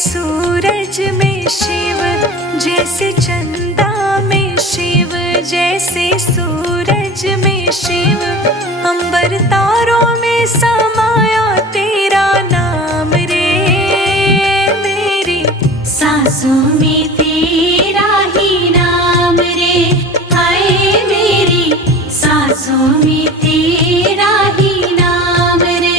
सूरज में शिव, जैसे चंदा में शिव, जैसे सूरज में शिव, अंबर तारों में समाया तेरा नाम रे। मेरी सांसों में तेरा ही नाम रे, हाय मेरी सांसों में तेरा ही नाम रे।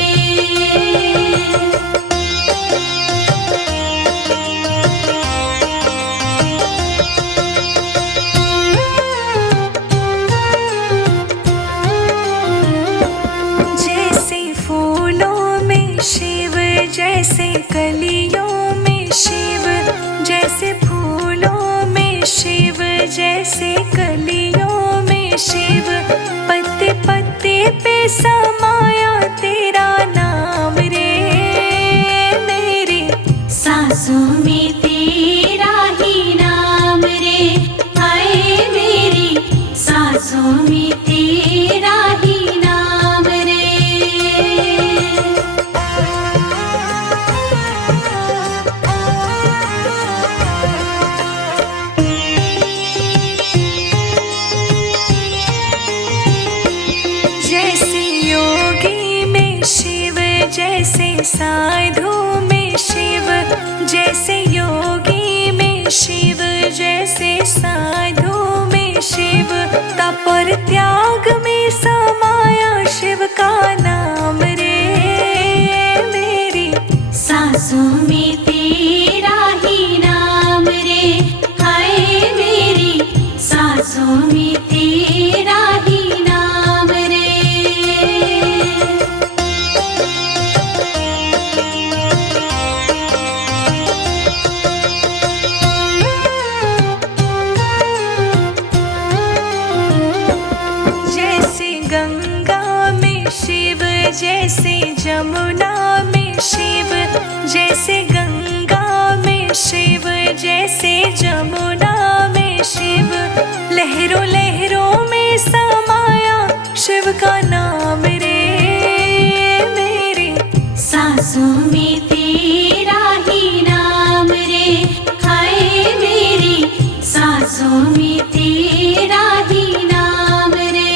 जैसे कलियों में शिव, जैसे फूलों में शिव, जैसे कलियों में शिव, पत्ते पत्ते पे समाया तेरा नाम रे। मेरी सांसों में तेरा ही नाम रे, हाय मेरी सांसों में तेरा ही नाम रे। जैसे साधु में शिव, जैसे योगी में शिव, जैसे साधु में शिव, तप और त्याग में समाया शिव का नाम रे। मेरी सांसों में तेरा ही नाम रे, हाय मेरी सांसों में तेरा ही नाम रे। जैसे जमुना में शिव, जैसे गंगा में शिव, जैसे जमुना में शिव, लहरों लहरों में समाया शिव का नाम रे। मेरी सांसों में तेरा ही नाम रे, हाय मेरी सांसों में तेरा ही नाम रे।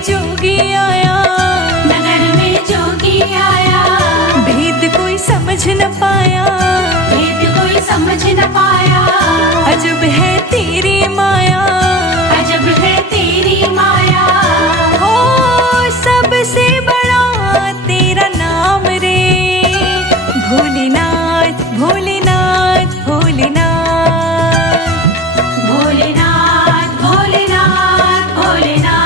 जोगी आया, नगर में जोगी आया। भेद कोई समझ न पाया, भेद कोई समझ न पाया। अजब है तेरी माया, अजब है तेरी माया। हो सबसे बड़ा तेरा नाम रे, भोलेनाथ भोलेनाथ भोलेनाथ। भोलेनाथ भोलेनाथ भोलेनाथ।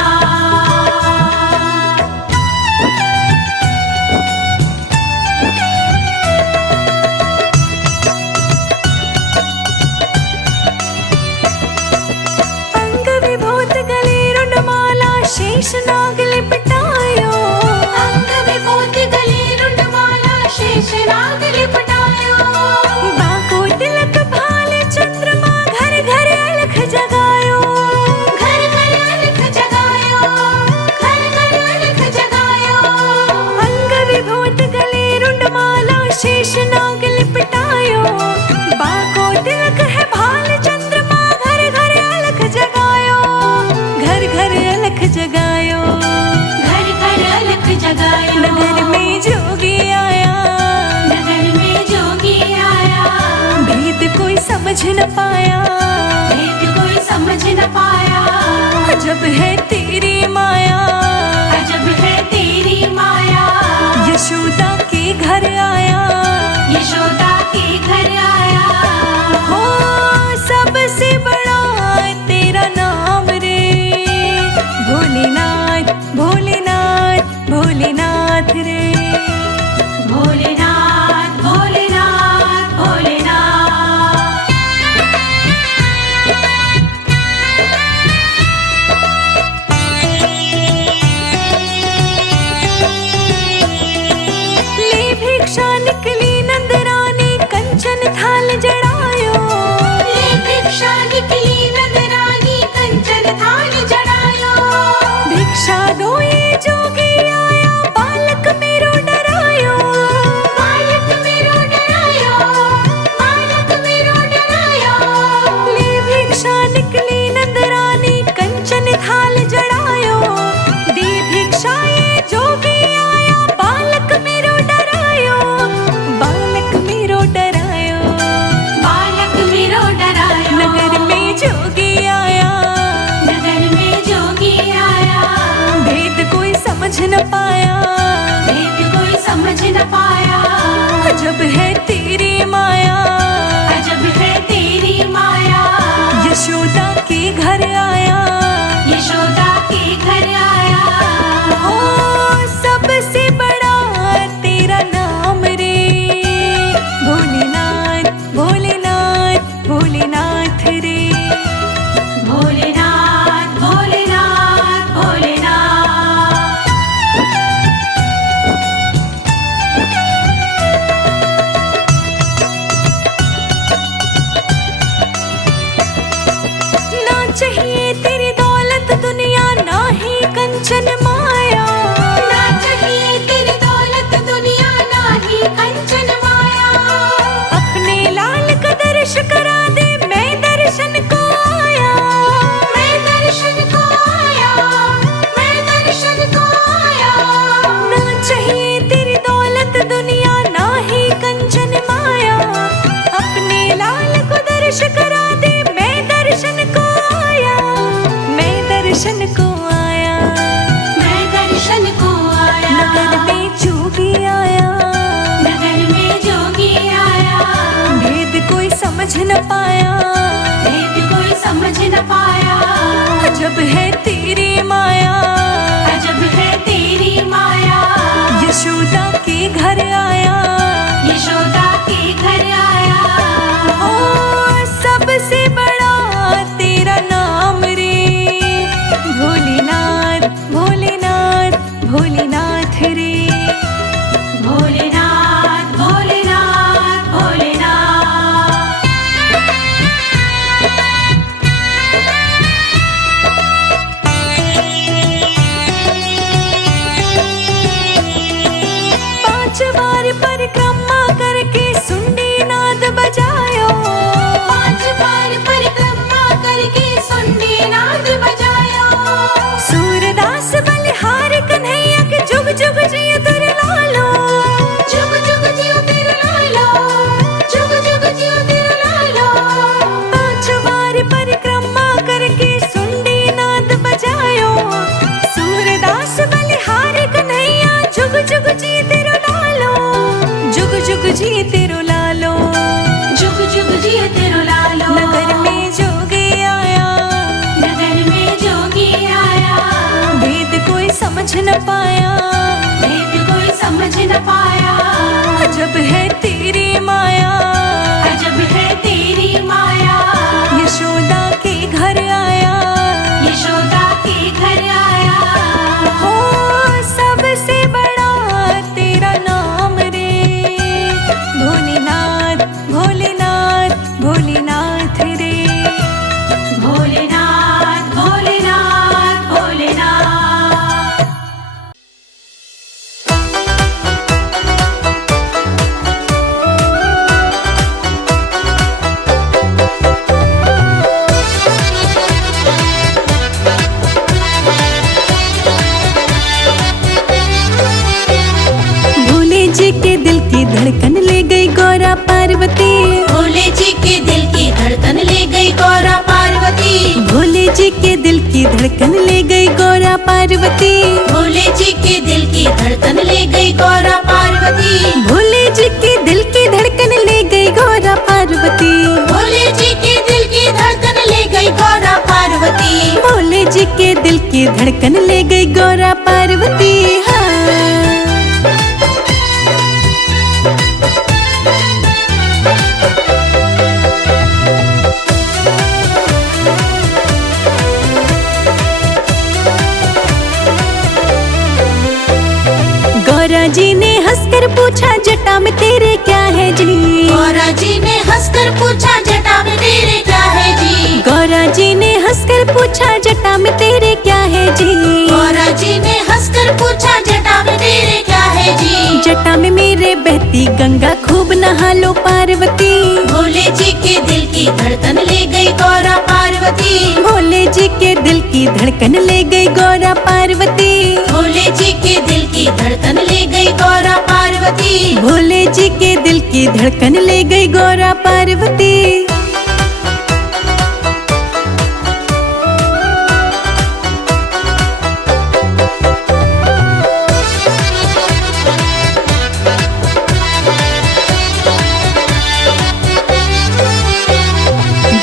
अंग विभूत गले रुंडमाला शेषनाग लिपटायो, अंग विभूत गले रुंडमाला शेषनाग लिपटायो। बाको तिलक भाल चंद्रमा घर घर अलख जगायो, घर घर अलख जगायो, घर घर अलख जगायो। अंग विभूत गले रुंडमाला शेषनाग लिपटायो, बाको तिलक है भाल चंद्रमा घर घर अलख जगायो, घर घर अलख जगायो। घर घर अलख जगायो। नगर में जोगी आया, नगर में जोगी आया। भेद कोई समझ न पाया, भेद कोई समझ न पाया। अजब है तेरी माया, अजब है तेरी माया। यशोदा के घर आया, यशोदा के घर आया। हो सबसे बड़ा तेरा नाम रे, भोलेनाथ भोलेनाथ भोलेनाथ रे। भोलेनाथ भोलेनाथ भोलेनाथ। ले भिक्षा निकली नंदरानी कंचन थाल जड़ायो, ले भिक्षा निकली नंदरानी कंचन थाल जड़ायो। भिक्षा दो ये जोगी आया, बालक मेरो डरायो, बालक मेरो डरायो, बालक मेरो डरायो। ले भिक्षा निकली नंदरानी कंचन थाल जड़ायो, दे भिक्षा ये जोगी आया, बालक मेरो डरायो, बालक मेरो डरायो। बालक मेरो डरायो। नगर में जोगी आया, नगर में जोगी आया। भेद कोई समझ न पाया, भेद कोई समझ न पाया। अजब है तेरी माया, अजब है तेरी माया। यशोदा के घर आया, यशोदा के घर आया। हो सबसे बड़ा तेरा नाम रे, भोलेनाथ भोलेनाथ भोलेनाथ रे। भोलेनाथ भोलेनाथ भोलेनाथ। ना चाहिए तेरी दौलत दुनिया, ना ही कंचन माया, ना चाहिए तेरी दौलत दुनिया, ना ही कंचन माया। अपने लाल का दर्श करा दे, मैं दर्शन को आया, मैं दर्शन को आया, मैं दर्शन को आया। ना चाहिए तेरी दौलत दुनिया, ना ही कंचन माया, अपने लाल को दर्श करा दे, मैं दर्शन को आया, मैं दर्शन को आया। मैं दर्शन को आया। नगर में जोगी आया, नगर में जोगी आया। भेद कोई समझ न पाया, भेद कोई समझ न पाया। अजब है तेरी माया, अजब है तेरी माया। यशोदा के घर आया, यशोदा के घर आया। ओ सबसे बड़ा तेरा नाम रे, भोलेनाथ भोलेनाथ भोलेनाथ रे। भोलेनाथ भोलेनाथ भोलेनाथ। सूरदास बन समझ न पाया, भेद कोई समझ न पाया। अजब है तेरी माया, अजब है तेरी माया। यशोदा के घर आया, यशोदा के घर आया। हो सबसे बड़ा तेरा नाम रे, भोलेनाथ भोलेनाथ भोलेनाथ रे। भोलेनाथ भोलेनाथ भोलेनाथ। भोले जी के दिल की धड़कन ले गई गौरा पार्वती, भोले जी के दिल की धड़कन ले गई गौरा पार्वती। भोले जी के दिल की धड़कन ले गई गौरा पार्वती, भोले जी के दिल की धड़कन ले गई गौरा पार्वती। भोले जी के दिल की धड़कन ले गई गौरा पार्वती, भोले जी के दिल की धड़कन ले गई गौरा पार्वती। भोले जी के दिल की धड़कन ले गई गौरा पार्वती। हाँ गौरा जी ने हंसकर पूछा जटा में तेरे क्या है जी, गौरा जी ने हंसकर पूछा जटा में तेरे क्या है जी। गौरा जी ने हंसकर पूछा जटा में तेरे क्या है जी, गौरा जी ने हंसकर पूछा जटा में तेरे क्या है जी। जटा में मेरे बहती गंगा खूब नहा लो पार्वती, भोले जी के दिल की धड़कन ले गई गौरा पार्वती। भोले जी के दिल की धड़कन ले गई गौरा पार्वती, भोले जी के दिल की धड़कन ले गई गौरा पार्वती। भोले जी के दिल की धड़कन ले गई गौरा पार्वती।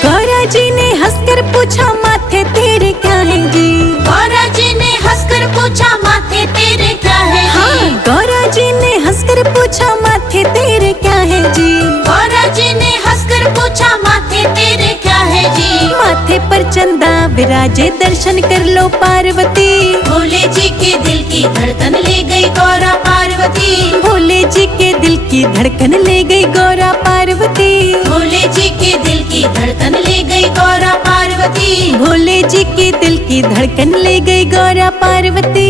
गौरा जी ने हंसकर पूछा माथे तेरे क्या है जी, गौरा जी ने हंसकर पूछा माथे तेरे क्या है हाँ जी। गौरा जी ने हंसकर पूछा माथे तेरे क्या है जी, गौरा जी ने हंसकर पूछा माथे तेरे क्या है जी। माथे पर चंदा विराजे दर्शन कर लो पार्वती, भोले जी के दिल की धड़कन ले गई गौरा पार्वती। भोले जी के दिल की धड़कन ले गई गौरा पार्वती, भोले जी के दिल की धड़कन ले गई गौरा पार्वती। भोले जी की दिल की धड़कन ले गई गौरा पार्वती।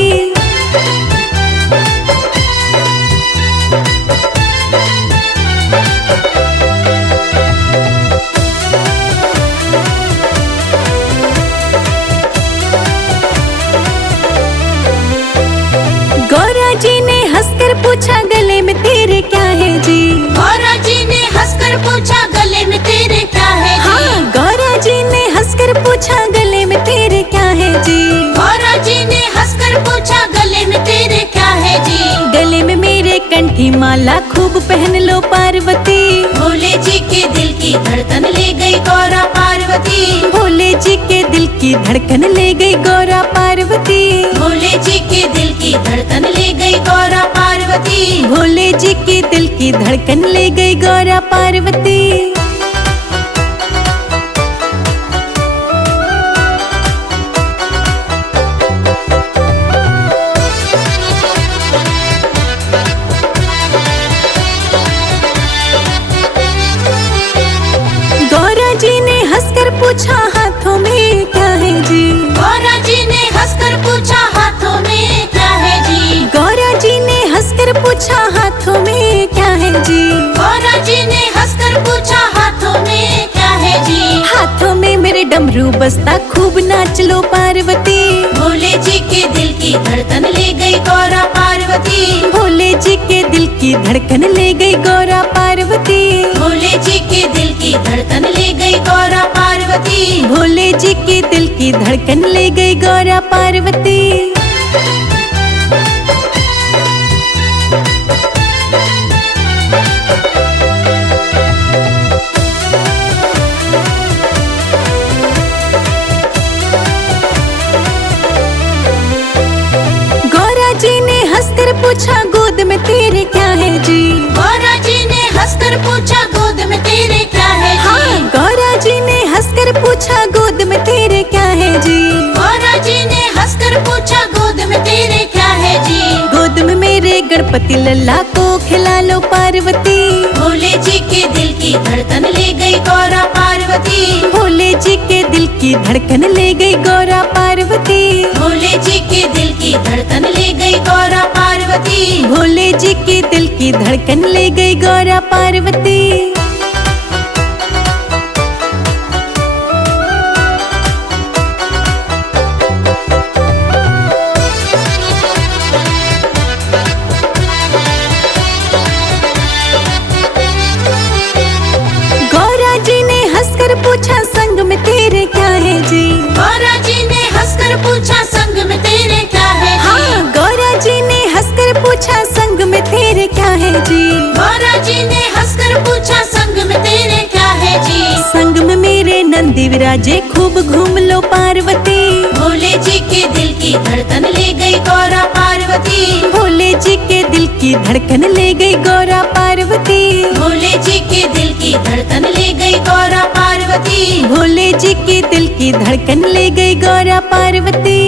गौरा जी ने हंसकर पूछा गले में तेरे क्या है जी, गौरा जी ने हंसकर पूछा गले में तेरे क्या है जी। हाँ गौरा जी ने हंसकर पूछा गले में तेरे क्या है जी, गौरा जी ने हंसकर पूछा गले में तेरे क्या है जी। गले में मेरे कंठी माला खूब पहन लो पार्वती, भोले जी के दिल की धड़कन ले गई गौरा पार्वती। भोले जी के दिल की धड़कन ले गई गौरा पार्वती, भोले जी के दिल की धड़कन ले गई गौरा पार्वती। भोले जी की दिल की धड़कन ले गई गौरा पार्वती। गौरा जी ने हंसकर पूछा हाथों में क्या है जी, गौरा जी ने हंसकर पूछा हाथों में क्या है जी। गौरा जी ने हंसकर पूछा हाथों में क्या है जी, गौरा जी ने हंसकर पूछा हाथों में क्या है जी। हाथों में मेरे डमरू बसता खूब नाच लो पार्वती, भोले जी के दिल की धड़कन ले गई गौरा पार्वती। भोले जी के दिल की धड़कन ले गई गौरा पार्वती, भोले जी के दिल की धड़कन ले गई गौरा पार्वती। भोले जी की दिल की धड़कन ले गई गौरा पार्वती। हंसकर पूछा गोद में तेरे क्या है जी। हाँ, गौरा जी ने हंसकर पूछा गोद में तेरे क्या है जी। गौरा जी ने हंसकर पूछा गोद में तेरे क्या है जी। गोद में मेरे गणपति लल्ला को खिला लो पार्वती। भोले जी के दिल की धड़कन ले गई गौरा पार्वती। भोले जी के दिल की धड़कन ले गई गौरा पार्वती। भोले जी के दिल की धड़कन ले गई गौरा पार्वती। भोले जी की दिल की धड़कन ले गई गौरा पार्वती। गौरा जी ने हंसकर पूछा संग में तेरे क्या है जी। गौरा जी ने हंसकर पूछा संग में तेरे क्या है जी। हाँ, गौरा जी ने हंसकर पूछा संग में तेरे क्या है जी। गौरा जी ने हंसकर पूछा संग में तेरे क्या है जी। संग में मेरे नंदी विराजे खूब घूम लो पार्वती। भोले जी के दिल की धड़कन ले गई गौरा पार्वती। भोले जी के दिल की धड़कन ले गई गौरा पार्वती। भोले जी के दिल की धड़कन ले गई गौरा पार्वती। भोले जी की दिल की धड़कन ले गई गौरा पार्वती।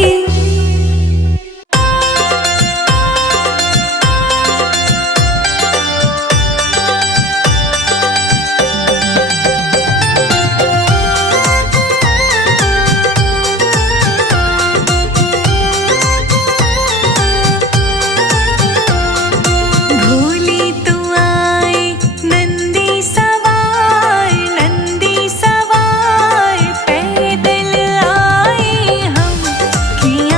भोले तू आए नंदी सवार पैदल आए हम किया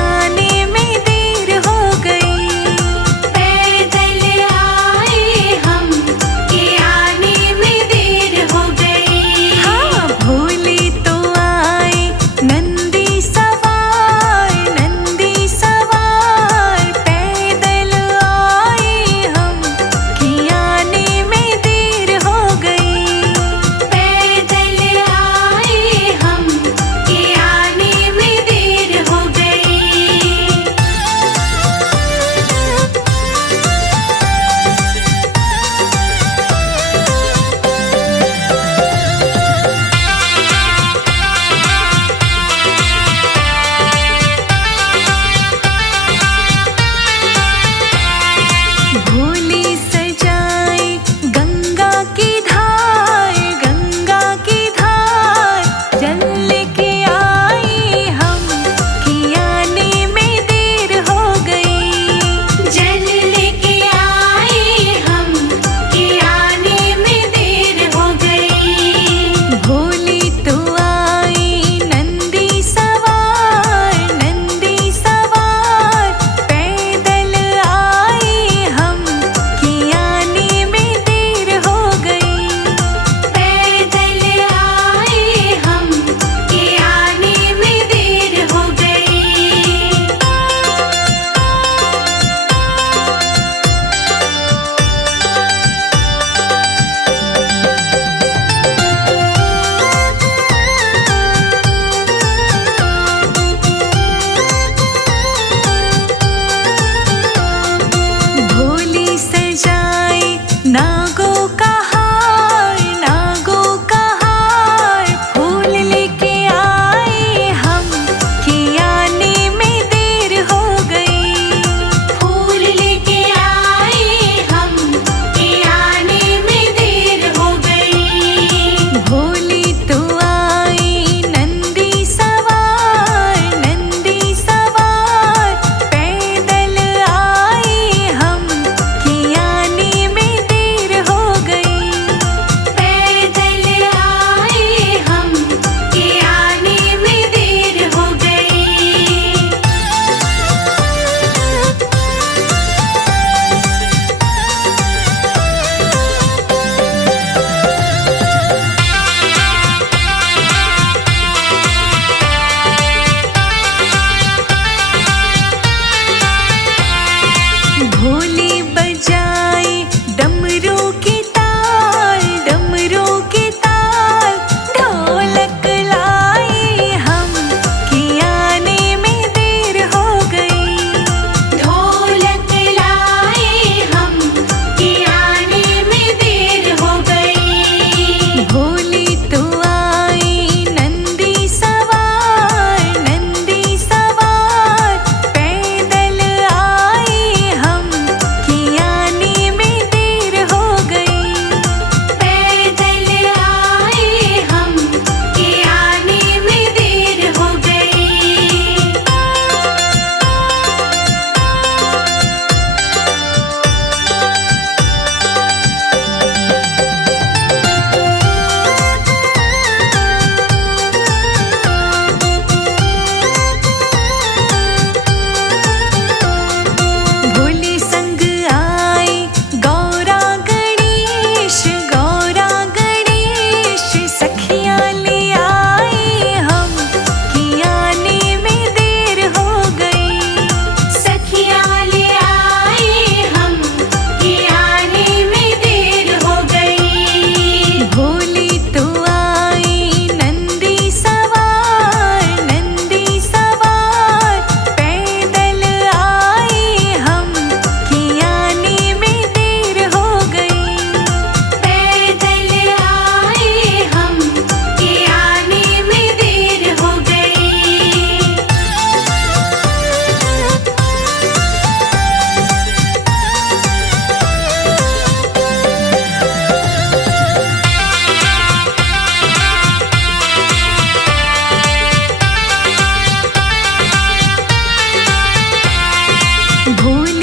भूल